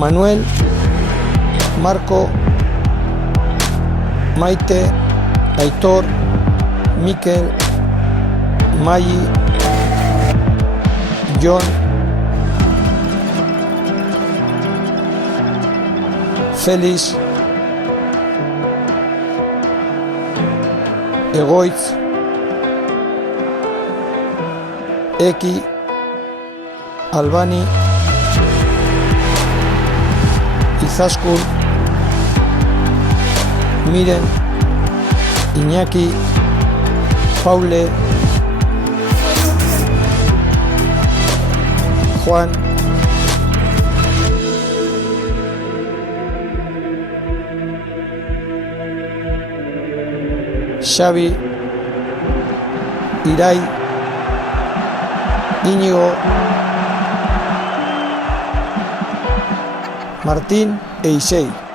Manuel, Marco, Maite, Aitor, Mikel, Mayi, Jon, Félix, Egoitz, Eki, Albani, Izaskun, Miren, Iñaki, Paule, Juan, Xavi, Irai, Íñigo, Martín e Isei.